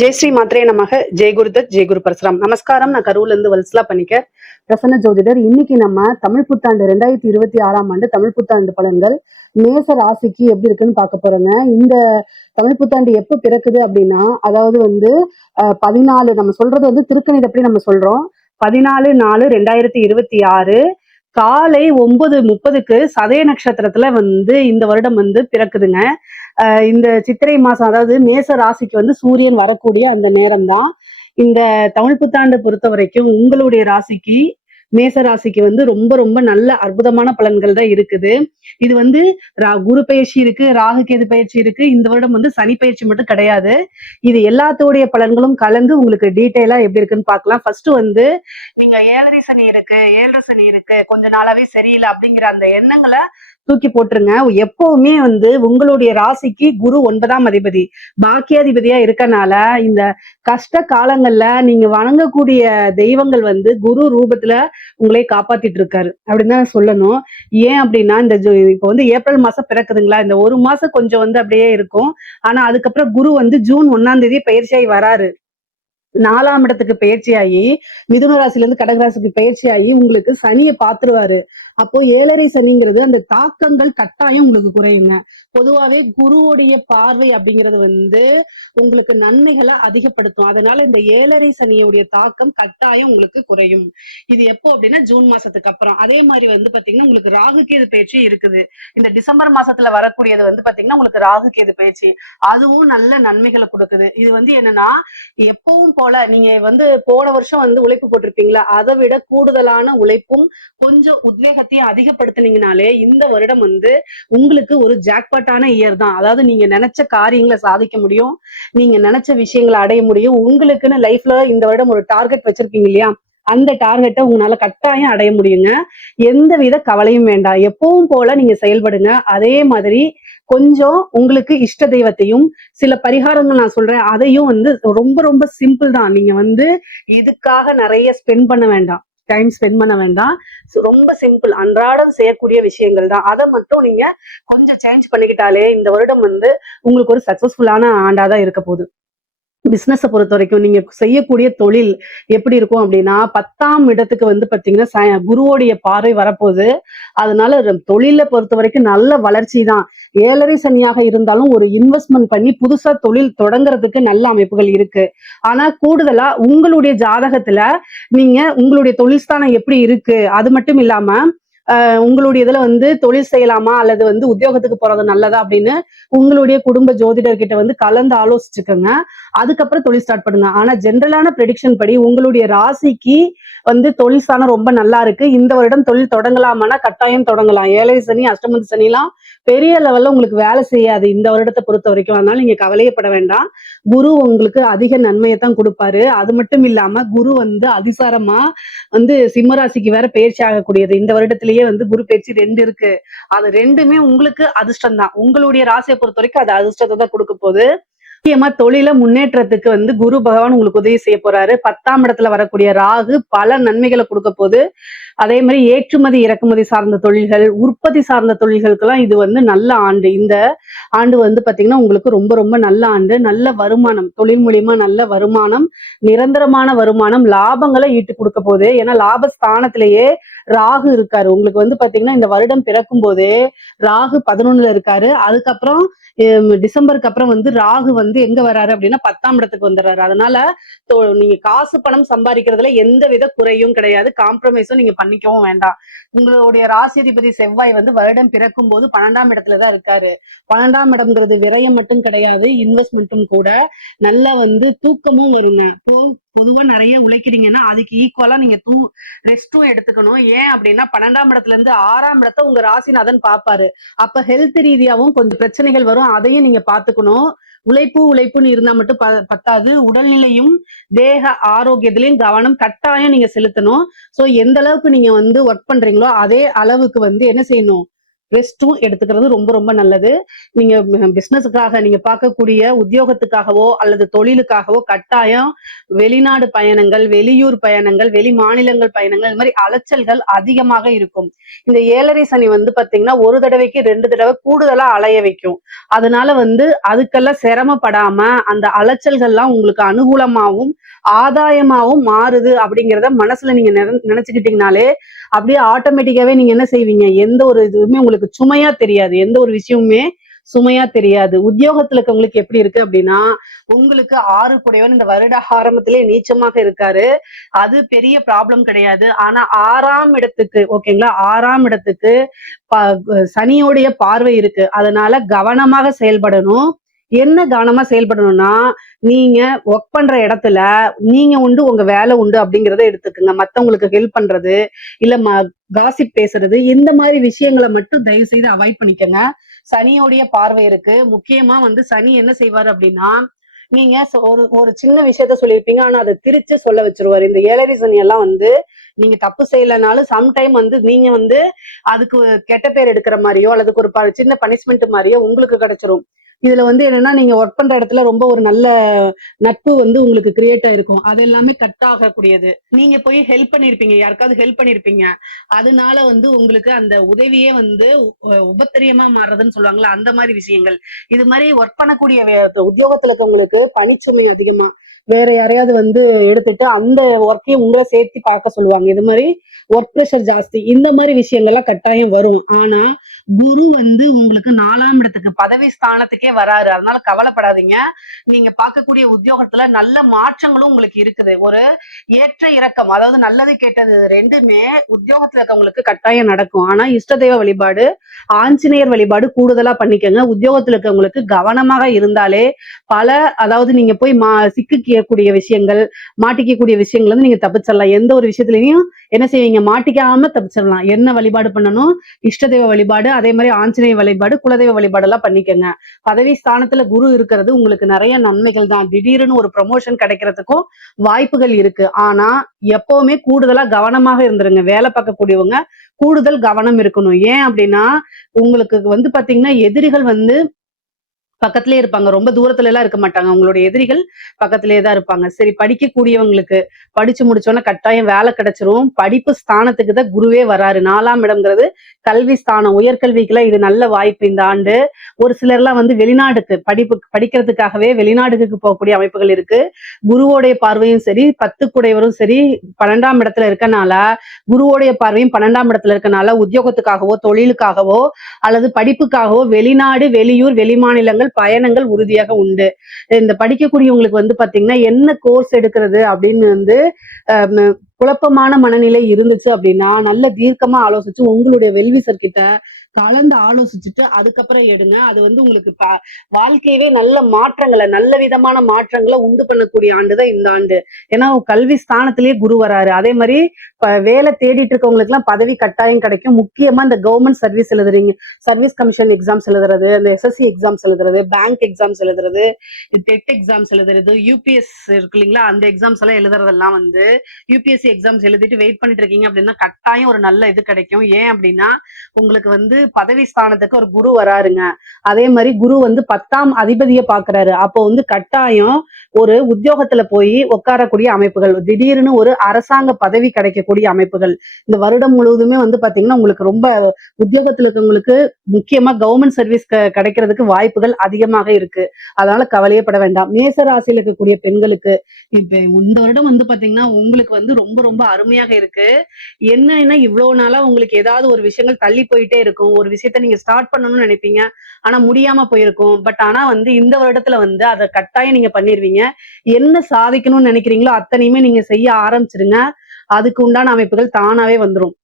ஜெய் ஸ்ரீ மாத்ரே நமக. ஜெய் குருதத், ஜெய் குரு பரசுராம். நமஸ்காரம். நான் கரூர்ல இருந்து வல்சலா பண்ணிக்க பிரசன்ன ஜோதிடர். இன்னைக்கு நம்ம தமிழ் புத்தாண்டு 2026ஆம் ஆண்டு தமிழ் புத்தாண்டு பலன்கள் மேச ராசிக்கு எப்படி இருக்குன்னு பார்க்க போறோங்க. இந்த தமிழ் புத்தாண்டு எப்ப பிறக்குது அப்படின்னா, அதாவது 14 நம்ம சொல்றது திருக்கணிதப்படி நம்ம சொல்றோம். 14/4/2026 காலை 9:30க்கு சதய நட்சத்திரத்துல இந்த வருடம் பிறக்குதுங்க. இந்த சித்திரை மாசம், அதாவது மேச ராசிக்கு சூரியன் வரக்கூடிய அந்த நேரம் தான் இந்த தமிழ் புத்தாண்டு பொறுத்த வரைக்கும். உங்களுடைய ராசிக்கு, மேச ராசிக்கு ரொம்ப ரொம்ப நல்ல அற்புதமான பலன்கள் தான் இருக்குது. இது குரு பயிற்சி இருக்கு, ராகு கேது பயிற்சி இருக்கு. இந்த வருடம் சனி பயிற்சி மட்டும் கிடையாது. இது எல்லாத்தோடைய பலன்களும் கலந்து உங்களுக்கு டீட்டெயிலா எப்படி இருக்குன்னு பார்க்கலாம். ஃபர்ஸ்ட் நீங்க ஏழரை சனி இருக்கு, ஏழரை சனி இருக்கு, கொஞ்ச நாளாவே சரியில்லை அப்படிங்கிற அந்த எண்ணங்களை தூக்கி போட்டுருங்க. எப்பவுமே உங்களுடைய ராசிக்கு குரு 9ஆம் அதிபதி, பாக்கியாதிபதியா இருக்கனால இந்த கஷ்ட காலங்கள்ல நீங்க வணங்கக்கூடிய தெய்வங்கள் குரு ரூபத்துல உங்களை காப்பாத்திட்டு இருக்காரு அப்படின்னு தான் சொல்லணும். ஏன் அப்படின்னா, இந்த இப்போ ஏப்ரல் மாசம் பிறக்குதுங்களா, இந்த ஒரு மாசம் கொஞ்சம் அப்படியே இருக்கும். ஆனா அதுக்கப்புறம் குரு ஜூன் 1ஆம் தேதி பயிற்சியாகி வராரு. 4ஆம் இடத்துக்கு பயிற்சியாகி மிதுன ராசில இருந்து கடகராசிக்கு பயிற்சியாகி உங்களுக்கு சனியை பாத்துருவாரு. அப்போ ஏழரை சனிங்கிறது அந்த தாக்கங்கள் கட்டாயம் உங்களுக்கு குறையுங்க. பொதுவாவே குருவுடைய பார்வை அப்படிங்கிறது உங்களுக்கு நன்மைகளை அதிகப்படுத்தும். அதனால இந்த ஏழரை சனியுடைய தாக்கம் கட்டாயம் உங்களுக்கு குறையும். இது எப்போ அப்படின்னா ஜூன் மாசத்துக்கு அப்புறம். அதே மாதிரி பாத்தீங்கன்னா உங்களுக்கு ராகு கேது பயிற்சி இருக்குது. இந்த டிசம்பர் மாசத்துல வரக்கூடியது பாத்தீங்கன்னா உங்களுக்கு ராகு கேது பயிற்சி, அதுவும் நல்ல நன்மைகளை கொடுக்குது. இது என்னன்னா, எப்பவும் போல நீங்க போன வருஷம் உழைப்பு போட்டிருப்பீங்களா, அதை விட கூடுதலான உழைப்பும் கொஞ்சம் உத்வேகத்தையும் அதிகப்படுத்தினீங்கனாலே இந்த வருடம் உங்களுக்கு ஒரு ஜாக்பாட்டான இயர் தான். அதாவது நீங்க நினைச்ச காரியங்களை சாதிக்க முடியும், நீங்க நினைச்ச விஷயங்களை அடைய முடியும். உங்களுக்குன்னு லைஃப்ல இந்த வருடம் ஒரு டார்கெட் வச்சிருப்பீங்க இல்லையா, அந்த டார்கெட்டை உங்களால கட்டாயம் அடைய முடியுங்க. எந்தவித கவலையும் வேண்டாம். எப்பவும் போல நீங்க செயல்படுங்க. அதே மாதிரி கொஞ்சம் உங்களுக்கு இஷ்ட தெய்வத்தையும் சில பரிகாரங்கள் நான் சொல்றேன், அதையும் ரொம்ப ரொம்ப சிம்பிள் தான். நீங்க இதுக்காக நிறைய ஸ்பெண்ட் பண்ண வேண்டாம், டைம் ஸ்பெண்ட் பண்ண வேண்டாம். ரொம்ப சிம்பிள், அன்றாடம் செய்யக்கூடிய விஷயங்கள் தான். அதை மட்டும் நீங்க கொஞ்சம் சேஞ்ச் பண்ணிக்கிட்டாலே இந்த வருடம் உங்களுக்கு ஒரு சக்சஸ்ஃபுல்லான ஆண்டாதான் இருக்க போகுது. பிசினஸை பொறுத்த வரைக்கும் நீங்க செய்யக்கூடிய தொழில் எப்படி இருக்கும் அப்படின்னா, 10ஆம் இடத்துக்கு பாத்தீங்கன்னா குருவோடைய பார்வை வரப்போகுது. அதனால தொழிலை பொறுத்த வரைக்கும் நல்ல வளர்ச்சி தான். ஏழரை சனியாக இருந்தாலும் ஒரு இன்வெஸ்ட்மெண்ட் பண்ணி புதுசா தொழில் தொடங்குறதுக்கு நல்ல அமைப்புகள் இருக்கு. ஆனா கூடுதலா உங்களுடைய ஜாதகத்துல நீங்க உங்களுடைய தொழில் ஸ்தானம் எப்படி இருக்கு, அது மட்டும் இல்லாம உங்களுடைய இதுல தொழில் செய்யலாமா அல்லது உத்தியோகத்துக்கு போறது நல்லதா அப்படின்னு உங்களுடைய குடும்ப ஜோதிடர்கிட்ட கலந்து ஆலோசிச்சுக்கோங்க. அதுக்கப்புறம் தொழில் ஸ்டார்ட் பண்ணுங்க. ஆனா ஜென்ரலான ப்ரெடிக்ஷன் படி உங்களுடைய ராசிக்கு தொழில் ஸ்தானம் ரொம்ப நல்லா இருக்கு. இந்த வருடம் தொழில் தொடங்கலாமானா கட்டாயம் தொடங்கலாம். ஏழரை சனி, அஷ்டமத்து சனி எல்லாம் பெரிய லெவல்ல உங்களுக்கு வேலை செய்யாது இந்த வருடத்தை பொறுத்த வரைக்கும். அதனால நீங்க கவலையப்பட வேண்டாம். குரு உங்களுக்கு அதிக நன்மையை தான் கொடுப்பாரு. அது மட்டும் இல்லாம குரு அதிசாரமா சிம்மராசிக்கு வேற பயிற்சி ஆகக்கூடியது. இந்த வருடத்திலேயே குரு பயிற்சி 2 இருக்கு. அது 2மே உங்களுக்கு அதிர்ஷ்டம் தான். உங்களுடைய ராசியை பொறுத்த வரைக்கும் அது அதிர்ஷ்டத்தை தான் கொடுக்க போகுது. முக்கியமா தொழில முன்னேற்றத்துக்கு குரு பகவான் உங்களுக்கு உதவி செய்ய போறாரு. 10ஆம் இடத்துல வரக்கூடிய ராகு பல நன்மைகளை கொடுக்க போகுது. அதே மாதிரி ஏற்றுமதி இறக்குமதி சார்ந்த தொழில்கள், உற்பத்தி சார்ந்த தொழில்களுக்கெல்லாம் இது நல்ல ஆண்டு. இந்த ஆண்டு பாத்தீங்கன்னா உங்களுக்கு ரொம்ப ரொம்ப நல்ல ஆண்டு. நல்ல வருமானம், தொழில் மூலியமா நல்ல வருமானம், நிரந்தரமான வருமானம், லாபங்களை ஈட்டு கொடுக்க போகுது. ஏன்னா லாபஸ்தானத்திலேயே ராகு இருக்காரு. உங்களுக்கு பாத்தீங்கன்னா இந்த வருடம் பிறக்கும் போதே ராகு 11ல இருக்காரு. அதுக்கப்புறம் டிசம்பருக்கு அப்புறம் ராகு எங்க வராரு அப்படின்னா 10ஆம் இடத்துக்கு வந்துடுறாரு. அதனால நீங்க காசு பணம் சம்பாதிக்கிறதுல எந்த வித குறையும் கிடையாது, காம்ப்ரமைஸும் நீங்க பண்ணிக்கவும் வேண்டாம். உங்களுடைய ராசிதிபதி செவ்வாய் வருடம் பிறக்கும் போது 12ஆம் இடத்துலதான் இருக்காரு. 12ஆம் இடம்ங்கிறது விரயம் மட்டும் கிடையாது, இன்வெஸ்ட்மெண்ட்டும் கூட. நல்ல தூக்கமும் வருங்க. பொதுவா நிறைய உழைக்கிறீங்கன்னா அதுக்கு ஈக்குவலா நீங்க ரெஸ்டும் எடுத்துக்கணும். ஏன் அப்படின்னா 12ஆம் இடத்துல இருந்து 6ஆம் இடத்தை உங்க ராசிநாதன் பாப்பாரு. அப்ப ஹெல்த் ரீதியாவும் கொஞ்சம் பிரச்சனைகள் வரும், அதையும் நீங்க பாத்துக்கணும். உழைப்புன்னு இருந்தா மட்டும் பத்தாது, உடல்நிலையும் தேக ஆரோக்கியத்திலையும் கவனம் கட்டாயம் நீங்க செலுத்தணும். சோ எந்த அளவுக்கு நீங்க ஒர்க் பண்றீங்களோ அதே அளவுக்கு என்ன செய்யணும், ரெஸ்ட்டும் எடுத்துக்கிறது ரொம்ப ரொம்ப நல்லது. நீங்க பிசினஸுக்காக நீங்க பார்க்கக்கூடிய உத்தியோகத்துக்காகவோ அல்லது தொழிலுக்காகவோ கட்டாயம் வெளிநாடு பயணங்கள், வெளியூர் பயணங்கள், வெளி மாநிலங்கள் பயணங்கள், இது மாதிரி அலைச்சல்கள் அதிகமாக இருக்கும். இந்த 7.5 சனி வந்து பாத்தீங்கன்னா ஒரு தடவைக்கு 2 தடவை கூடுதலா அலைய வைக்கும். அதனால வந்து அதுக்கெல்லாம் சிரமப்படாம அந்த அலைச்சல்கள்லாம் உங்களுக்கு அனுகூலமாவும் ஆதாயமாவும் மாறுது அப்படிங்கிறத மனசுல நீங்க நினைச்சுக்கிட்டீங்கனாலே அப்படியே ஆட்டோமேட்டிக்காவே நீங்க என்ன செய்வீங்க, எந்த ஒரு இதுவுமே உங்களுக்கு சுமையா தெரியாது. எந்த ஒரு விஷயமுமே சுமையா தெரியாது. உத்தியோகத்துல இருக்கவங்களுக்கு எப்படி இருக்கு அப்படின்னா, உங்களுக்கு 6 கூடையவன் இந்த வருட ஆரம்பத்திலே நீச்சமாக இருக்காரு. அது பெரிய ப்ராப்ளம் கிடையாது. ஆனா 6ஆம் இடத்துக்கு ஓகேங்களா, 6ஆம் இடத்துக்கு சனியோடைய பார்வை இருக்கு. அதனால கவனமாக செயல்படணும். என்ன கவனமா செயல்படணும்னா, நீங்க ஒர்க் பண்ற இடத்துல நீங்க உண்டு, உங்க வேலை உண்டு அப்படிங்கிறத எடுத்துக்கங்க. மத்தவங்களுக்கு ஹெல்ப் பண்றது, இல்ல காசிப் பேசுறது, இந்த மாதிரி விஷயங்களை மட்டும் தயவு செய்து அவாய்ட் பண்ணிக்கங்க. சனியோடைய பார்வை இருக்கு. முக்கியமா வந்து சனி என்ன செய்வாரு அப்படின்னா, நீங்க ஒரு ஒரு சின்ன விஷயத்த சொல்லியிருப்பீங்க. ஆனா அதை திரிச்சு சொல்ல வச்சிருவாரு. இந்த 7.5 சனி எல்லாம் வந்து நீங்க தப்பு செய்யலைனாலும் சம்டைம் வந்து நீங்க வந்து அதுக்கு கெட்ட பேர் எடுக்கிற மாதிரியோ அல்லது ஒரு சின்ன பனிஷ்மெண்ட் மாதிரியோ உங்களுக்கு கிடைச்சிரும். இதுல வந்து என்னன்னா, நீங்க ஒர்க் பண்ற இடத்துல ரொம்ப ஒரு நல்ல நட்பு வந்து உங்களுக்கு கிரியேட் ஆயிருக்கும். அது எல்லாமே கட் ஆகக்கூடியது. நீங்க போய் ஹெல்ப் பண்ணிருப்பீங்க, யாருக்காவது ஹெல்ப் பண்ணிருப்பீங்க. அதனால வந்து உங்களுக்கு அந்த உதவியே வந்து உபத்திரியமா மாறுறதுன்னு சொல்லுவாங்கல்ல, அந்த மாதிரி விஷயங்கள். இது மாதிரி ஒர்க் பண்ணக்கூடிய உத்தியோகத்துல இருக்கவங்களுக்கு பணிச்சுமை அதிகமா வேற யாரையாவது வந்து எடுத்துட்டு அந்த ஒர்க்கையும் உங்களை சேர்த்து பார்க்க சொல்லுவாங்க. இது மாதிரி ஒர்க் ப்ரெஷர் ஜாஸ்தி, இந்த மாதிரி விஷயங்கள்லாம் கட்டாயம் வரும். ஆனா குரு வந்து உங்களுக்கு 4ஆம் இடத்துக்கு பதவி ஸ்தானத்துக்கே வராரு. அதனால கவலைப்படாதீங்க. நீங்க பார்க்கக்கூடிய உத்தியோகத்துல நல்ல மாற்றங்களும் உங்களுக்கு இருக்குது. ஒரு ஏற்ற இறக்கம், அதாவது நல்லது கெட்டது ரெண்டுமே உத்தியோகத்துல இருக்கவங்களுக்கு கட்டாயம் நடக்கும். ஆனா இஷ்ட தெய்வ வழிபாடு, ஆஞ்சநேயர் வழிபாடு கூடுதலா பண்ணிக்கங்க. உத்தியோகத்துல இருக்கவங்களுக்கு கவனமாக இருந்தாலே பல, அதாவது நீங்க போய் சிக்கக்கூடிய விஷயங்கள், மாட்டிக்கக்கூடிய விஷயங்கள் வந்து நீங்க தப்பிச்சிடலாம். எந்த ஒரு விஷயத்துலயும் என்ன செய்வீங்க, மாட்டிக்காம தப்பிச்சிடலாம். என்ன வழிபாடு பண்ணணும், இஷ்ட தெய்வ வழிபாடு, அதே மாதிரி ஆஞ்சநேய வழிபாடு, குலதெய்வ வழிபாடு எல்லாம் பண்ணிக்கங்க. பதவி ஸ்தானத்துல குரு இருக்கிறது உங்களுக்கு நிறைய நன்மைகள் தான். திடீர்னு ஒரு ப்ரமோஷன் கிடைக்கிறதுக்கும் வாய்ப்புகள் இருக்கு. ஆனா எப்பவுமே கூடுதலா கவனமாக இருந்துருங்க. வேலை பார்க்கக்கூடியவங்க கூடுதல் கவனம் இருக்கணும். ஏன் அப்படின்னா, உங்களுக்கு வந்து பாத்தீங்கன்னா எதிரிகள் வந்து பக்கத்திலே இருப்பாங்க. ரொம்ப தூரத்துல எல்லாம் இருக்க மாட்டாங்க. உங்களுடைய எதிரிகள் பக்கத்திலேயே தான் இருப்பாங்க. சரி, படிக்கக்கூடியவங்களுக்கு படிச்சு முடிச்சோன்னா கட்டாயம் வேலை கிடைச்சிரும். படிப்பு ஸ்தானத்துக்கு தான் குருவே வராரு. 4ஆம் இடம்ங்கிறது கல்வி ஸ்தானம். உயர்கல்விக்கெல்லாம் இது நல்ல வாய்ப்பு இந்த ஆண்டு. ஒரு சிலர்லாம் வந்து வெளிநாடுக்கு படிக்கிறதுக்காகவே வெளிநாடுகளுக்கு போகக்கூடிய அமைப்புகள் இருக்கு. குருவோடைய பார்வையும் சரி, 10 குடையவரும் சரி 12ஆம் இடத்துல இருக்கனால, குருவோடைய பார்வையும் 12ஆம் இடத்துல இருக்கனால உத்தியோகத்துக்காகவோ தொழிலுக்காகவோ அல்லது படிப்புக்காகவோ வெளிநாடு, வெளியூர், வெளிமாநிலங்கள் பயணங்கள் உறுதியாக உண்டு. இந்த படிக்கக்கூடியவங்களுக்கு வந்து பாத்தீங்கன்னா என்ன கோர்ஸ் எடுக்கிறது அப்படின்னு வந்து குழப்பமான மனநிலை இருந்துச்சு அப்படின்னா நல்ல தீர்க்கமா ஆலோசிச்சு உங்களுடைய வெல்விசர் கிட்ட கலந்து ஆலோசிச்சுட்டு அதுக்கப்புறம் எடுங்க. அது வந்து உங்களுக்கு வாழ்க்கையவே நல்ல மாற்றங்களை, நல்ல விதமான மாற்றங்களை உண்டு பண்ணக்கூடிய ஆண்டுதான் இந்த ஆண்டு. ஏன்னா கல்வி ஸ்தானத்திலேயே குரு வராரு. அதே மாதிரி வேலை தேடிட்டு இருக்கவங்களுக்கு எல்லாம் பதவி கட்டாயம் கிடைக்கும். முக்கியமா இந்த கவர்மெண்ட் சர்வீஸ் எழுதுறீங்க, சர்வீஸ் கமிஷன் எக்ஸாம்ஸ் எழுதுறது, இந்த எஸ்எஸ்சி எக்ஸாம்ஸ் எழுதுறது, பேங்க் எக்ஸாம்ஸ் எழுதுறது, டெட் எக்ஸாம்ஸ் எழுதுறது, யூபிஎஸ் இருக்கு இல்லைங்களா, அந்த எக்ஸாம்ஸ் எல்லாம் எழுதுறதெல்லாம் வந்து யூபிஎஸ்சி எக்ஸாம்ஸ் எழுதிட்டு வெயிட் பண்ணிட்டு இருக்கீங்க அப்படின்னா கட்டாயம் ஒரு நல்ல இது கிடைக்கும். ஏன் அப்படின்னா உங்களுக்கு வந்து பதவி ஸ்தானத்துக்கு ஒரு குரு வராருங்க. அதே மாதிரி குரு வந்து 10ஆம் அதிபதியை பாக்குறாரு. அப்போ வந்து கட்டாயம் ஒரு உத்தியோகத்துல போய் உட்காரக்கூடிய அமைப்புகள், திடீர்னு ஒரு அரசாங்க பதவி கிடைக்கக்கூடிய அமைப்புகள் இந்த வருடம் முழுவதுமே வந்து பாத்தீங்கன்னா உங்களுக்கு ரொம்ப உத்தியோகத்துல இருக்கவங்களுக்கு முக்கியமா கவர்மெண்ட் சர்வீஸ் கிடைக்கிறதுக்கு வாய்ப்புகள் அதிகமாக இருக்கு. அதனால கவலையப்பட வேண்டாம். மேச ராசியில் இருக்கக்கூடிய பெண்களுக்கு இப்ப இந்த வருடம் வந்து பாத்தீங்கன்னா உங்களுக்கு வந்து ரொம்ப ரொம்ப அருமையாக இருக்கு. என்னன்னா இவ்வளவு நாளா உங்களுக்கு ஏதாவது ஒரு விஷயங்கள் தள்ளி போயிட்டே இருக்கும். ஒரு விஷயத்த நீங்க ஸ்டார்ட் பண்ணணும்னு நினைப்பீங்க, ஆனா முடியாம போயிருக்கும். பட் ஆனா வந்து இந்த வருடத்துல வந்து அதை கட்டாயம் நீங்க பண்ணிருவீங்க. என்ன சாதிக்கணும்னு நினைக்கிறீங்களோ அத்தனையுமே நீங்க செய்ய ஆரம்பிச்சிருங்க. அதுக்கு உண்டான அமைப்புகள் தானாவே வந்துரும்.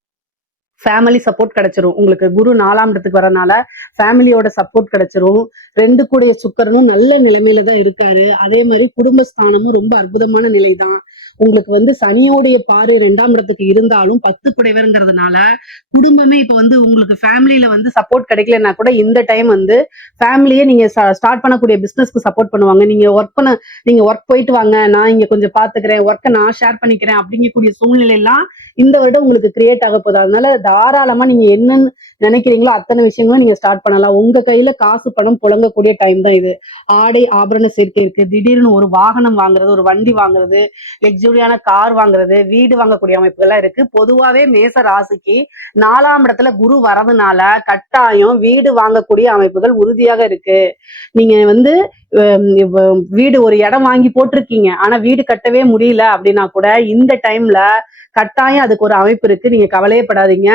ஃபேமிலி சப்போர்ட் கிடைச்சிரும். உங்களுக்கு குரு 4ஆம் இடத்துக்கு வரனால ஃபேமிலியோட சப்போர்ட் கிடைச்சிரும். 2 கூடிய சுக்கரனும் நல்ல நிலைமையில தான் இருக்காரு. அதே மாதிரி குடும்பஸ்தானமும் ரொம்ப அற்புதமான நிலை தான். உங்களுக்கு வந்து சனியோடைய பார்வை 2ஆம் இடத்துக்கு இருந்தாலும் 10 குடைவருங்கிறதுனால குடும்பமே இப்ப வந்து உங்களுக்கு ஃபேமிலியில வந்து சப்போர்ட் கிடைக்கலன்னா கூட இந்த டைம் வந்து ஃபேமிலியே நீங்க ஸ்டார்ட் பண்ணக்கூடிய பிசினஸ்க்கு சப்போர்ட் பண்ணுவாங்க. நீங்க ஒர்க் போயிட்டு வாங்க, நான் இங்க கொஞ்சம் பாத்துக்கிறேன், ஒர்க்கை நான் ஷேர் பண்ணிக்கிறேன் அப்படிங்கக்கூடிய சூழ்நிலை எல்லாம் இந்த வருடம் உங்களுக்கு கிரியேட் ஆக போகுது. அதனால தாராளமா நீங்க என்னன்னு நினைக்கிறீங்களோ அத்தனை விஷயங்களும் நீங்க ஸ்டார்ட் பண்ணலாம். உங்க கையில காசு பணம் புழங்கக்கூடிய டைம் தான் இது. ஆடை ஆபரண சேர்க்கை இருக்கு, திடீர்னு ஒரு வாகனம் வாங்குறது, ஒரு வண்டி வாங்குறது, லக்ஸுரியான கார் வாங்குறது, வீடு வாங்கக்கூடிய அமைப்புகள்லாம் இருக்கு. பொதுவாவே மேச ராசிக்கு 4ஆம் இடத்துல குரு வரதுனால கட்டாயம் வீடு வாங்கக்கூடிய அமைப்புகள் உறுதியாக இருக்கு. நீங்க வந்து வீடு ஒரு இடம் வாங்கி போட்டிருக்கீங்க, ஆனா வீடு கட்டவே முடியல அப்படின்னா கூட இந்த டைம்ல கட்டாயம் அதுக்கு ஒரு அமைப்பு இருக்கு. நீங்க கவலையே படாதீங்க.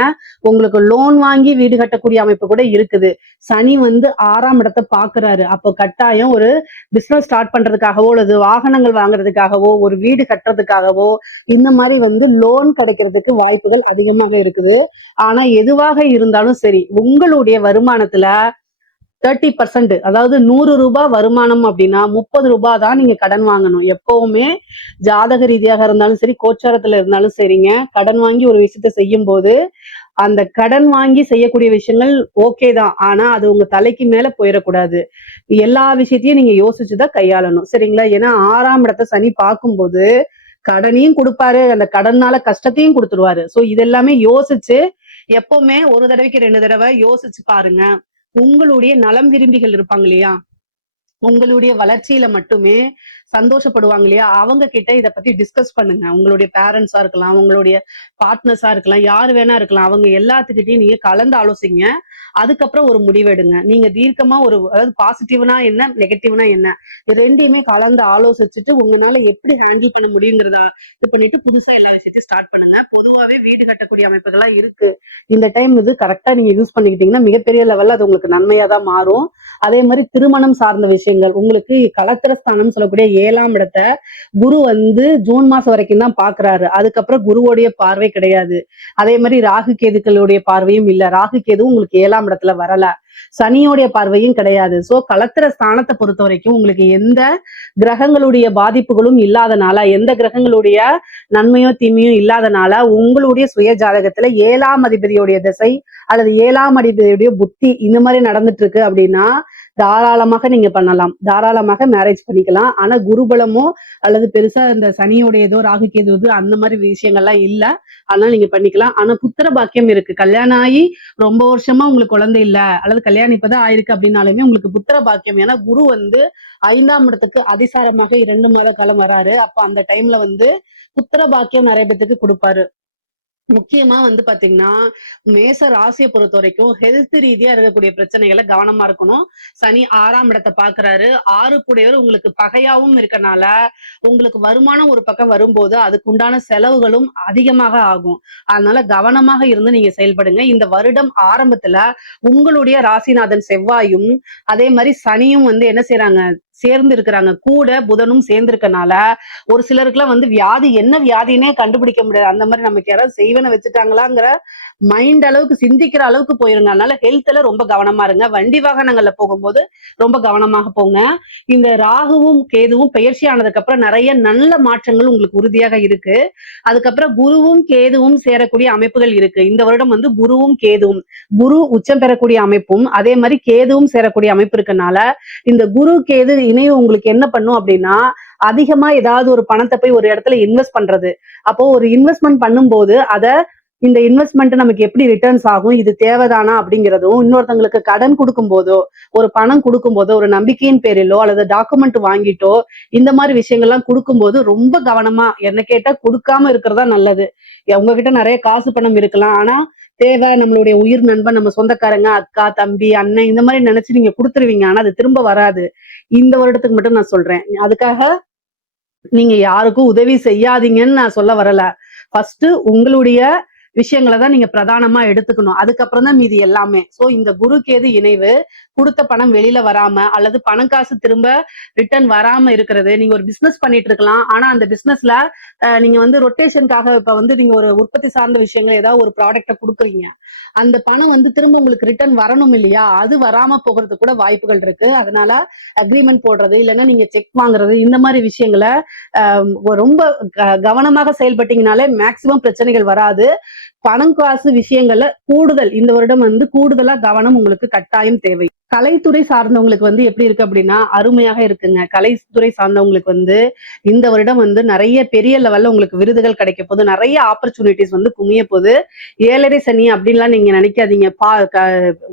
உங்களுக்கு லோன் வாங்கி வீடு கட்டக்கூடிய அமைப்பு கூட இருக்குது. சனி வந்து 6ஆம் இடத்தை பாக்குறாரு. அப்போ கட்டாயம் ஒரு பிசினஸ் ஸ்டார்ட் பண்றதுக்காகவோ அல்லது வாகனங்கள் வாங்குறதுக்காகவோ ஒரு வீடு கட்டுறதுக்காகவோ இந்த மாதிரி வந்து லோன் கிடைக்கிறதுக்கு வாய்ப்புகள் அதிகமாக இருக்குது. ஆனா எதுவாக இருந்தாலும் சரி, உங்களுடைய வருமானத்துல 30%, அதாவது 100 ரூபாய் வருமானம் அப்படின்னா 30 ரூபாய் தான் நீங்க கடன் வாங்கணும். எப்பவுமே ஜாதக ரீதியாக இருந்தாலும் சரி, கோச்சாரத்துல இருந்தாலும் சரிங்க, கடன் வாங்கி ஒரு விஷயத்த செய்யும் போது அந்த கடன் வாங்கி செய்யக்கூடிய விஷயங்கள் ஓகே தான். ஆனா அது உங்க தலைக்கு மேல போயிடக்கூடாது. எல்லா விஷயத்தையும் நீங்க யோசிச்சுதான் கையாளணும். சரிங்களா? ஏன்னா 6ஆம் இடத்தை சனி பார்க்கும்போது கடனையும் கொடுப்பாரு, அந்த கடனால கஷ்டத்தையும் கொடுத்துருவாரு. சோ இதெல்லாமே யோசிச்சு எப்பவுமே ஒரு தடவைக்கு 2 தடவை யோசிச்சு பாருங்க. உங்களுடைய நலம் விரும்பிகள் இருப்பாங்க இல்லையா, உங்களுடைய வளர்ச்சியில மட்டுமே சந்தோஷப்படுவாங்க இல்லையா, அவங்க கிட்ட இத பத்தி டிஸ்கஸ் பண்ணுங்க. உங்களுடைய பேரண்ட்ஸா இருக்கலாம், உங்களுடைய பார்ட்னர்ஸா இருக்கலாம், யார் வேணா இருக்கலாம். அவங்க எல்லாத்துக்கிட்டையும் நீங்க கலந்து ஆலோசிங்க. அதுக்கப்புறம் ஒரு முடிவெடுங்க. நீங்க தீர்க்கமா ஒரு, அதாவது பாசிட்டிவ்னா என்ன, நெகட்டிவ்னா என்ன, இது ரெண்டையுமே கலந்து ஆலோசிச்சுட்டு உங்களால எப்படி ஹேண்டில் பண்ண முடியுங்கிறதா இது பண்ணிட்டு புதுசா எல்லா விஷயத்தையும் ஸ்டார்ட் பண்ணுங்க. பொதுவாவே வீடு கட்டக்கூடிய அமைப்புகளா இருக்கு. இந்த டைம் இது கரெக்டா நீங்க யூஸ் பண்ணிக்கிட்டீங்கன்னா மிகப்பெரிய லெவல்ல அது உங்களுக்கு நன்மையா தான் மாறும். அதே மாதிரி திருமணம் சார்ந்த விஷயங்கள், உங்களுக்கு களத்திரஸ்தானம் சொல்லக்கூடிய 7ஆம் இடத்தை குரு வந்து ஜூன் மாசம் வரைக்கும் தான் பாக்குறாரு. அதுக்கப்புறம் குருவோடைய பார்வை கிடையாது. அதே மாதிரி ராகு கேதுக்களுடைய பார்வையும் இல்ல. ராகு கேதுவும் உங்களுக்கு 7ஆம் இடத்துல வரல. சனியோடைய பார்வையும் கிடையாது. சோ களத்திர ஸ்தானத்தை பொறுத்த வரைக்கும் உங்களுக்கு எந்த கிரகங்களுடைய பாதிப்புகளும் இல்லாதனால, எந்த கிரகங்களுடைய நன்மையோ தீமையோ இல்லாதனால உங்களுடைய சுய ஜாதகத்துல 7ஆம் அதிபதியுடைய திசை அல்லது 7ஆம் அதிபதியுடைய புத்தி இந்த மாதிரி நடந்துட்டு இருக்கு அப்படின்னா தாராளமாக நீங்க பண்ணலாம். தாராளமாக மேரேஜ் பண்ணிக்கலாம். ஆனா குருபலமோ அல்லது பெருசா இந்த சனியோடையதோ ராகு கேது அந்த மாதிரி விஷயங்கள்லாம் இல்ல. அதனால நீங்க பண்ணிக்கலாம். ஆனா புத்திர பாக்கியம் இருக்கு. கல்யாணம் ஆகி ரொம்ப வருஷமா உங்களுக்கு குழந்தை இல்ல அல்லது கல்யாணம் இப்பதான் ஆயிருக்கு அப்படின்னாலுமே உங்களுக்கு புத்திர பாக்கியம். ஏன்னா குரு வந்து 5ஆம் இடத்துக்கு அதிசாரமாக 2 மாத காலம் வராரு. அப்ப அந்த டைம்ல வந்து புத்திர பாக்கியம் நிறைய பேத்துக்கு கொடுப்பாரு. முக்கியமா வந்து பாத்தீங்கன்னா மேச ராசியை பொறுத்த வரைக்கும் ஹெல்த் ரீதியா இருக்கக்கூடிய பிரச்சனைகளை கவனமா இருக்கணும். சனி 6ஆம் இடத்தை பாக்குறாரு. 6 கூடையவர் உங்களுக்கு பகையாவும் இருக்கனால உங்களுக்கு வருமானம் ஒரு பக்கம் வரும்போது அதுக்கு உண்டான செலவுகளும் அதிகமாக ஆகும். அதனால கவனமாக இருந்து நீங்க செயல்படுங்க. இந்த வருடம் ஆரம்பத்துல உங்களுடைய ராசிநாதன் செவ்வாயும் அதே மாதிரி சனியும் வந்து என்ன செய்யறாங்க, சேர்ந்து இருக்கிறாங்க. கூட புதனும் சேர்ந்திருக்கனால ஒரு சிலருக்குலாம் வந்து வியாதி என்ன வியாதினே கண்டுபிடிக்க முடியாது. அந்த மாதிரி நமக்கு யாராவது செய்வன வச்சுட்டாங்களாங்கிற மைண்ட் அளவுக்கு சிந்திக்கிற அளவுக்கு போயிருங்க. அதனால ஹெல்த்ல ரொம்ப கவனமா இருங்க. வண்டி வாகனங்கள்ல போகும்போது ரொம்ப கவனமாக போங்க. இந்த ராகுவும் கேதுவும் பெயர்ச்சி ஆனதுக்கு அப்புறம் நிறைய நல்ல மாற்றங்கள் உங்களுக்கு உறுதியாக இருக்கு. அதுக்கப்புறம் குருவும் கேதுவும் சேரக்கூடிய அமைப்புகள் இருக்கு. இந்த வருடம் வந்து குருவும் கேதுவும், குரு உச்சம் பெறக்கூடிய அமைப்பும் அதே மாதிரி கேதுவும் சேரக்கூடிய அமைப்பு இருக்கனால இந்த குரு கேது இணைவு உங்களுக்கு என்ன பண்ணும் அப்படின்னா அதிகமா ஏதாவது ஒரு பணத்தை போய் ஒரு இடத்துல இன்வெஸ்ட் பண்றது. அப்போ ஒரு இன்வெஸ்ட்மெண்ட் பண்ணும்போது இந்த இன்வெஸ்ட்மெண்ட் நமக்கு எப்படி ரிட்டர்ன்ஸ் ஆகும், இது தேவைதானா அப்படிங்கிறதும், இன்னொருத்தங்களுக்கு கடன் கொடுக்கும் போதோ ஒரு பணம் கொடுக்கும் போதோ ஒரு நம்பிக்கையின் பேரிலோ அல்லது டாக்குமெண்ட் வாங்கிட்டோ இந்த மாதிரி விஷயங்கள்லாம் கொடுக்கும்போது ரொம்ப கவனமா, என்ன கேட்டா கொடுக்காம இருக்கிறதா நல்லது. உங்ககிட்ட நிறைய காசு பணம் இருக்கலாம், ஆனா தேவை நம்மளுடைய உயிர் நண்பன், நம்ம சொந்தக்காரங்க, அக்கா தம்பி அண்ணன் இந்த மாதிரி நினைச்சு நீங்க கொடுத்துருவீங்க. ஆனா அது திரும்ப வராது. இந்த வருடத்துக்கு மட்டும் நான் சொல்றேன். அதுக்காக நீங்க யாருக்கும் உதவி செய்யாதீங்கன்னு நான் சொல்ல வரல. ஃபர்ஸ்ட் உங்களுடைய விஷயங்களை தான் நீங்க பிரதானமா எடுத்துக்கணும். அதுக்கப்புறம் தான் மீதி எல்லாமே. சோ இந்த குரு கேது இணைவு கொடுத்த பணம் வெளியில வராம அல்லது பணம் காசு திரும்ப ரிட்டர்ன் வராம இருக்கிறது. நீங்க ஒரு பிசினஸ் பண்ணிட்டு இருக்கலாம். ஆனா அந்த பிசினஸ்ல நீங்க வந்து ரொட்டேஷனுக்காக இப்ப வந்து நீங்க ஒரு உற்பத்தி சார்ந்த விஷயங்கள் ஏதாவது ஒரு ப்ராடக்ட கொடுக்குறீங்க. அந்த பணம் வந்து திரும்ப உங்களுக்கு ரிட்டர்ன் வரணும் இல்லையா, அது வராம போகிறதுக்கு கூட வாய்ப்புகள் இருக்கு. அதனால அக்ரிமெண்ட் போடுறது இல்லைன்னா நீங்க செக் வாங்குறது இந்த மாதிரி விஷயங்களை ரொம்ப கவனமாக செயல்பட்டீங்கனாலே மேக்சிமம் பிரச்சனைகள் வராது. பணம் காசு விஷயங்கள்ல கூடுதல் இந்த வருடம் வந்து கூடுதலா கவனம் உங்களுக்கு கட்டாயம் தேவை. கலைத்துறை சார்ந்தவங்களுக்கு வந்து எப்படி இருக்கு அப்படின்னா அருமையாக இருக்குங்க. கலைத்துறை சார்ந்தவங்களுக்கு வந்து இந்த வருடம் வந்து நிறைய பெரிய லெவல்ல உங்களுக்கு விருதுகள் கிடைக்க போகுது. நிறைய ஆப்பர்ச்சுனிட்டிஸ் வந்து குமிய போகுது. 7.5 சனி அப்படின்லாம் நீங்க நினைக்காதீங்க.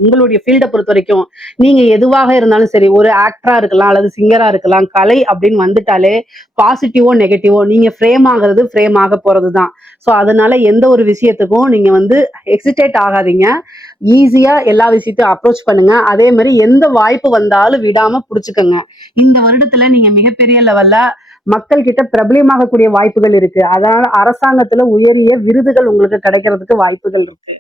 உங்களுடைய ஃபீல்டை பொறுத்த வரைக்கும் நீங்க எதுவாக இருந்தாலும் சரி, ஒரு ஆக்டரா இருக்கலாம் அல்லது சிங்கரா இருக்கலாம், கலை அப்படின்னு வந்துட்டாலே பாசிட்டிவோ நெகட்டிவோ நீங்க ஃப்ரேம் ஆகிறது ஃப்ரேம் ஆக போறதுதான். ஸோ அதனால எந்த ஒரு விஷயத்துக்கும் நீங்க வந்து எக்ஸிடேட் ஆகாதீங்க. ஈஸியா எல்லா விஷயத்தையும் அப்ரோச் பண்ணுங்க. அதே மாதிரி எந்த வாய்ப்பு வந்தாலும் விடாம புடிச்சுக்கோங்க. இந்த வருடத்துல நீங்க மிகப்பெரிய லெவல்ல மக்கள் கிட்ட பிரபலியமாகக்கூடிய வாய்ப்புகள் இருக்கு. அதனால அரசாங்கத்துல உயரிய விருதுகள் உங்களுக்கு கிடைக்கிறதுக்கு வாய்ப்புகள் இருக்கு.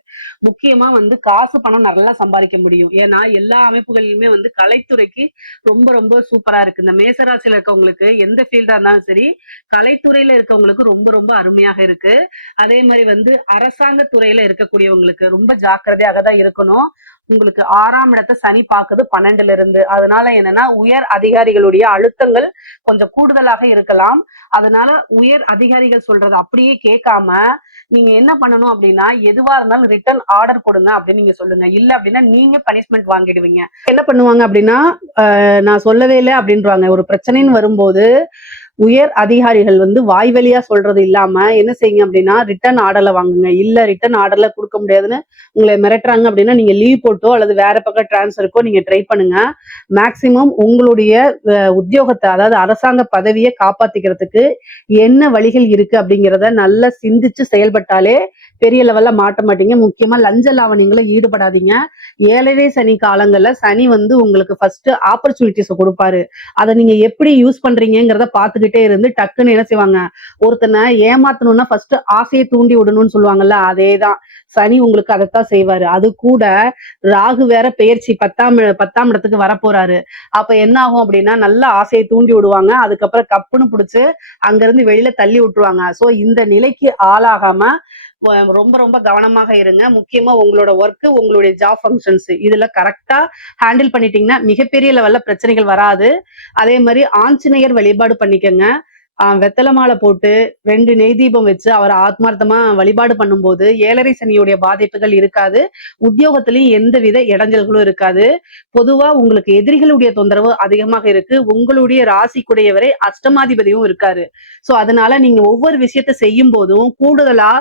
முக்கியமா வந்து காசு பணம் நல்லா சம்பாதிக்க முடியும். ஏன்னா எல்லா அமைப்புகளிலுமே வந்து கலைத்துறைக்கு ரொம்ப ரொம்ப சூப்பரா இருக்கு. இந்த மேசராசியில இருக்கவங்களுக்கு எந்த ஃபீல்டா இருந்தாலும் சரி, கலைத்துறையில இருக்கவங்களுக்கு ரொம்ப ரொம்ப அருமையாக இருக்கு. அதே மாதிரி வந்து அரசாங்க துறையில இருக்கக்கூடியவங்களுக்கு ரொம்ப ஜாக்கிரதையாக தான் இருக்கணும். உங்களுக்கு 6ஆம் இடத்தை சனி பாக்குது 12ல இருந்து. அதனால என்னன்னா உயர் அதிகாரிகளுடைய அழுத்தங்கள் கொஞ்சம் கூடுதலாக இருக்கலாம். அதனால உயர் அதிகாரிகள் சொல்றது அப்படியே கேட்காம நீங்க என்ன பண்ணணும் அப்படின்னா எதுவா இருந்தாலும் ரிட்டர்ன் ஆர்டர் கொடுங்க அப்படின்னு நீங்க சொல்லுங்க. இல்ல அப்படின்னா நீங்க பனிஷ்மெண்ட் வாங்கிடுவீங்க. என்ன பண்ணுவாங்க அப்படின்னா நான் சொல்லவே இல்லை அப்படின்றாங்க. ஒரு பிரச்சனைன்னு வரும்போது உயர் அதிகாரிகள் வந்து வாய் வழியா சொல்றது இல்லாம என்ன செய்யுங்க அப்படின்னா ரிட்டர்ன் ஆர்டர்ல வாங்குங்க. இல்ல ரிட்டர்ன் ஆர்டர்ல கொடுக்க முடியாதுன்னு உங்களை மிரட்டுறாங்க அப்படின்னா நீங்க லீவ் போட்டோ அல்லது வேற பக்கம் டிரான்ஸ்ஃபருக்கோ நீங்க ட்ரை பண்ணுங்க. மேக்சிமம் உங்களுடைய உத்தியோகத்தை அதாவது அரசாங்க பதவியை காப்பாத்திக்கிறதுக்கு என்ன வழிகள் இருக்கு அப்படிங்கிறத நல்லா சிந்திச்சு செயல்பட்டாலே பெரிய லெவல்ல மாட்ட மாட்டீங்க. முக்கியமா லஞ்ச லாவணியங்களை ஈடுபடாதீங்க. 7.5 சனி காலங்கள்ல சனி வந்து உங்களுக்கு ஃபர்ஸ்ட் ஆப்பர்ச்சுனிட்டிஸ் கொடுப்பாரு. அதை நீங்க எப்படி யூஸ் பண்றீங்கிறத பார்த்துக்கிட்டே இருந்து டக்குன்னு என்ன செய்வாங்க, ஒருத்தனை ஏமாத்தணும்னா ஃபர்ஸ்ட் ஆசையை தூண்டி விடணும்னு சொல்லுவாங்கல்ல, அதேதான் சனி உங்களுக்கு அதைத்தான் செய்வாரு. அது கூட ராகு வேற பெயர்ச்சி 10ஆம் இடத்துக்கு வரப்போறாரு. அப்ப என்ன ஆகும் அப்படின்னா நல்ல ஆசையை தூண்டி விடுவாங்க. அதுக்கப்புறம் கப்புன்னு பிடிச்சு அங்க இருந்து வெளியில தள்ளி விட்டுருவாங்க. சோ இந்த நிலைக்கு ஆளாகாம ரொம்ப ரொம்ப கவனமாக இருங்க. முக்கியமா உங்களோட ஒர்க், உங்களுடைய ஜாப் ஃபங்க்ஷன்ஸ் இதுல கரெக்டா ஹேண்டில் பண்ணிட்டீங்கன்னா மிகப்பெரிய லெவல்ல பிரச்சனைகள் வராது. அதே மாதிரி ஆஞ்சநேயர் வழிபாடு பண்ணிக்கங்க. வெத்தலை மாலை போட்டு 2 நெய் தீபம் வச்சு அவரை ஆத்மார்த்தமா வழிபாடு பண்ணும்போது 7.5 சனியுடைய பாதிப்புகள் இருக்காது. உத்தியோகத்திலையும் எந்தவித இடைஞ்சல்களும் இருக்காது. பொதுவா உங்களுக்கு எதிரிகளுடைய தொந்தரவு அதிகமாக இருக்கு. உங்களுடைய ராசிக்குடையவரை அஷ்டமாதிபதியும் இருக்காரு. சோ அதனால நீங்க ஒவ்வொரு விஷயத்த செய்யும் போதும் கூடுதலா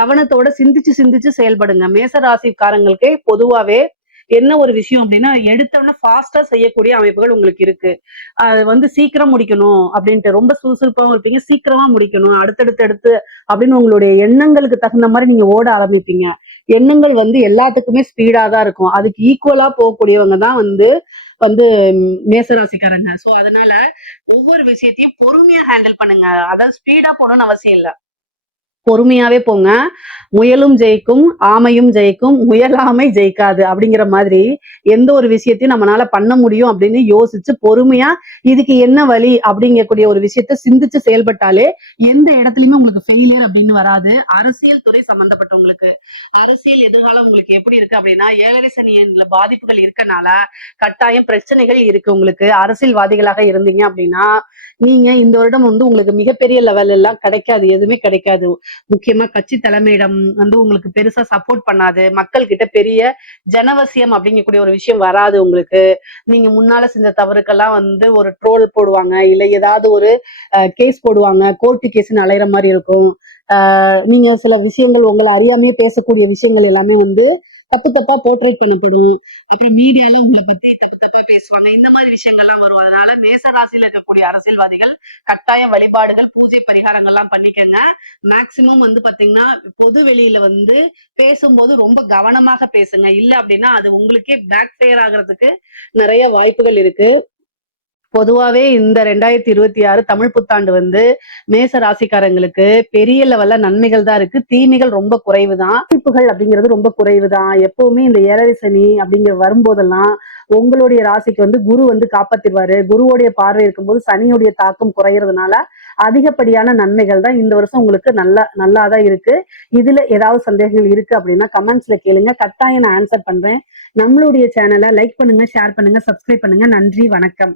கவனத்தோட சிந்திச்சு சிந்திச்சு செயல்படுங்க. மேச ராசிக்காரங்களுக்கே பொதுவாவே என்ன ஒரு விஷயம் அப்படின்னா எடுத்தோடனே ஃபாஸ்டா செய்யக்கூடிய அமைப்புகள் உங்களுக்கு இருக்கு. அது வந்து சீக்கிரம் முடிக்கணும் அப்படின்ட்டு ரொம்ப சுறுசுறுப்பாகவும் இருப்பீங்க. சீக்கிரமா முடிக்கணும் அடுத்தடுத்து அப்படின்னு உங்களுடைய எண்ணங்களுக்கு தகுந்த மாதிரி நீங்க ஓட ஆரம்பிப்பீங்க. எண்ணங்கள் வந்து எல்லாத்துக்குமே ஸ்பீடா தான் இருக்கும். அதுக்கு ஈக்குவலா போகக்கூடியவங்க தான் வந்து வந்து மேசராசிக்காரங்க. சோ அதனால ஒவ்வொரு விஷயத்தையும் பொறுமையா ஹேண்டில் பண்ணுங்க. அதாவது ஸ்பீடா போகணும்னு அவசியம் இல்லை. பொறுமையாவே போங்க. முயலும் ஜெயிக்கும், ஆமையும் ஜெயிக்கும், முயலாமை ஜெயிக்காது அப்படிங்கிற மாதிரி எந்த ஒரு விஷயத்தையும் நம்மளால பண்ண முடியும் அப்படின்னு யோசிச்சு பொறுமையா இதுக்கு என்ன வழி அப்படிங்கக்கூடிய ஒரு விஷயத்த சிந்திச்சு செயல்பட்டாலே எந்த இடத்துலயுமே உங்களுக்கு ஃபெயிலியர் அப்படின்னு வராது. அரசியல் துறை சம்பந்தப்பட்டவங்களுக்கு அரசியல் எதிர்காலம் உங்களுக்கு எப்படி இருக்கு அப்படின்னா 7.5 சனியில பாதிப்புகள் இருக்கனால கட்டாயம் பிரச்சனைகள் இருக்கு. உங்களுக்கு அரசியல்வாதிகளாக இருந்தீங்க அப்படின்னா நீங்க இந்த வருடம் வந்து உங்களுக்கு மிகப்பெரிய லெவல் எல்லாம் கிடைக்காது. எதுவுமே கிடைக்காது. முக்கியமா கட்சி தலைமையிடம் வந்து உங்களுக்கு பெருசா சப்போர்ட் பண்ணாது. மக்கள் கிட்ட பெரிய ஜனவசியம் அப்படிங்கக்கூடிய ஒரு விஷயம் வராது உங்களுக்கு. நீங்க முன்னால செஞ்ச தவறுக்கெல்லாம் வந்து ஒரு ட்ரோல் போடுவாங்க, இல்ல ஏதாவது ஒரு கேஸ் போடுவாங்க, கோர்ட்டு கேஸ்ன்னு அலையிற மாதிரி இருக்கும். நீங்க சில விஷயங்கள் உங்களை அறியாமையே பேசக்கூடிய விஷயங்கள் எல்லாமே வந்து தப்பு தப்பா போர்ட்ரேட் பண்ணப்படும். அப்புறம் மீடியால உங்களை பத்தி தப்பு தப்பா பேசுவாங்க. இந்த மாதிரி விஷயங்கள்லாம் வரும். அதனால மேசராசியில இருக்கக்கூடிய அரசியல்வாதிகள் கட்டாய வழிபாடுகள், பூஜை பரிகாரங்கள்லாம் பண்ணிக்கங்க. மேக்சிமம் வந்து பாத்தீங்கன்னா பொது வெளியில வந்து பேசும்போது ரொம்ப கவனமாக பேசுங்க. இல்ல அப்படின்னா அது உங்களுக்கே பேக் ஃபயர் ஆகுறதுக்கு நிறைய வாய்ப்புகள் இருக்கு. பொதுவாவே இந்த 2026 தமிழ் புத்தாண்டு வந்து மேச ராசிக்காரங்களுக்கு பெரிய லெவல்ல நன்மைகள் தான் இருக்கு. தீமைகள் ரொம்ப குறைவுதான். வாய்ப்புகள் அப்படிங்கிறது ரொம்ப குறைவுதான். எப்பவுமே இந்த 7.5 சனி அப்படிங்கிற வரும்போதெல்லாம் உங்களுடைய ராசிக்கு வந்து குரு வந்து காப்பாத்திடுவாரு. குருவுடைய பார்வை இருக்கும்போது சனியுடைய தாக்கம் குறையறதுனால அதிகப்படியான நன்மைகள் தான் இந்த வருஷம் உங்களுக்கு நல்லாதான் இருக்கு. இதுல ஏதாவது சந்தேகங்கள் இருக்கு அப்படின்னா கமெண்ட்ஸ்ல கேளுங்க. கட்டாயம் நான் ஆன்சர் பண்றேன். நம்மளுடைய சேனலை லைக் பண்ணுங்க, ஷேர் பண்ணுங்க, சப்ஸ்கிரைப் பண்ணுங்க. நன்றி, வணக்கம்.